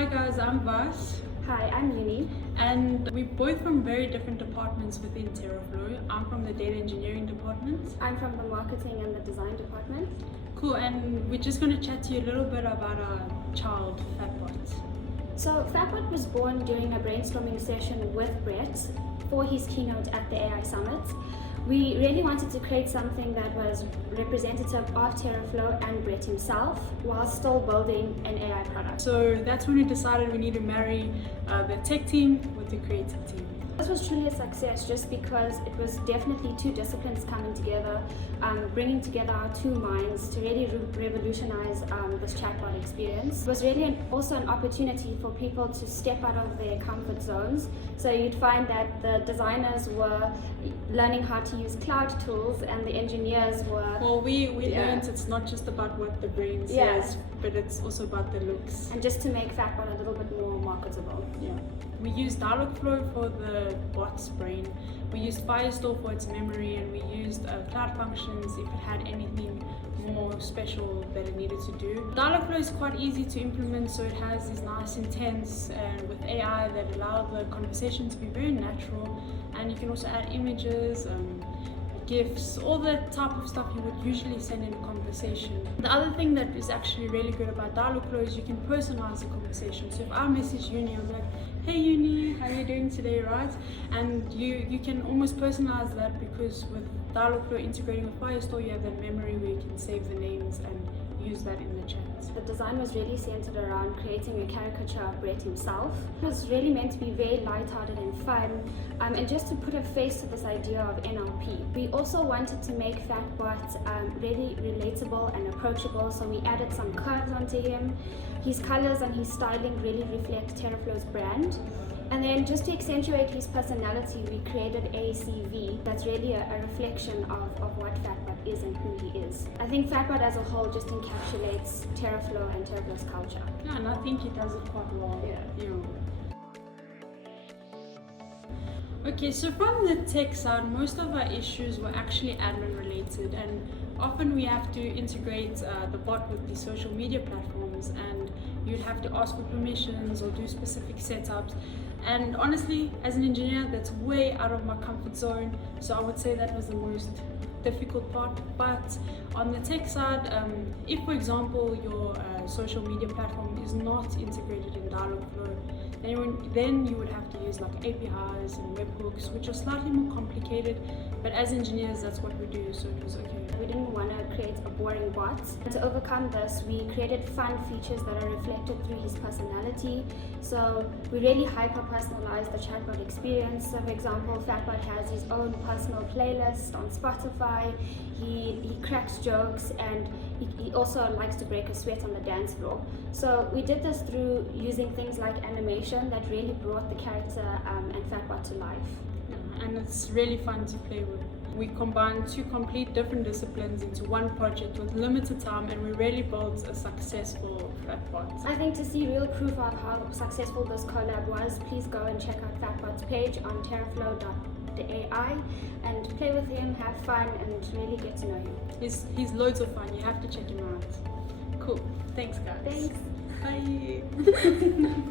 Hi guys, I'm Vas, Hi, I'm Uni. and we're both from very different departments within TerraFlow. I'm from the data engineering department. I'm from the marketing and the design department. Cool, and we're just going to chat to you a little bit about our child, FatBot. So FatBot was born during a brainstorming session with Brett for his keynote at the AI Summit. We really wanted to create something that was representative of TerraFlow and Brett himself while still building an AI product. So that's when we decided we need to marry the tech team with the creative team. This was truly a success just because it was definitely two disciplines coming together, bringing together our two minds to really revolutionize this chatbot experience. It was really also an opportunity for people to step out of their comfort zones. So you'd find that the designers were learning how to use cloud tools and the engineers were... Well, we learned it's not just about what the brain says, but it's also about the looks. And just to make FatBot a little bit more marketable. Yeah. We used Dialogflow for the bot's brain. We used Firestore for its memory, and we used cloud functions if it had anything more special that it needed to do. Dialogflow is quite easy to implement, so it has these nice intents and with AI that allow the conversation to be very natural, and you can also add images, GIFs, all the type of stuff you would usually send in a conversation. The other thing that is actually really good about Dialogflow is you can personalize the conversation. So if I message Uni, I'm like, hey Uni, how are you doing today, right? And you can almost personalize that because with Dialogflow integrating with Firestore, you have that memory where you can save the names and use that in the chat. The design was really centered around creating a caricature of Brett himself. It was really meant to be very light-hearted and fun, and just to put a face to this idea of NLP. We also wanted to make FatBot really relatable and approachable, so we added some curves onto him. His colors and his styling really reflect TerraFlow's brand. And then just to accentuate his personality, we created ACV. That's really a reflection of what FatBot is and who he is. I think FatBot as a whole just encapsulates TerraFlow and TerraFlow's culture. Yeah, and I think it does it quite well. Yeah. Okay, so from the tech side, most of our issues were actually admin related, and often we have to integrate the bot with the social media platforms, and you'd have to ask for permissions or do specific setups. And honestly, as an engineer, that's way out of my comfort zone, so I would say that was the most difficult part. But on the tech side, if for example your social media platform is not integrated in Dialogflow, then you would have to use like APIs and webhooks, which are slightly more complicated, but as engineers that's what we do, so it was okay. We didn't want to create a boring bot. To overcome this, we created fun features that are reflected through his personality. So we really hyper-personalized the chatbot experience. So for example, FatBot has his own personal playlist on Spotify. He cracks jokes, and he also likes to break a sweat on the dance floor. So we did this through using things like animation that really brought the character and FatBot to life. Yeah, and it's really fun to play with. We combined two complete different disciplines into one project with limited time, and we really built a successful FatBot. I think to see real proof of how successful this collab was, please go and check out FatBot's page on terraflow.ai and play with him, have fun, and really get to know him. He's loads of fun. You have to check him out. Cool. Thanks guys. Thanks. Bye.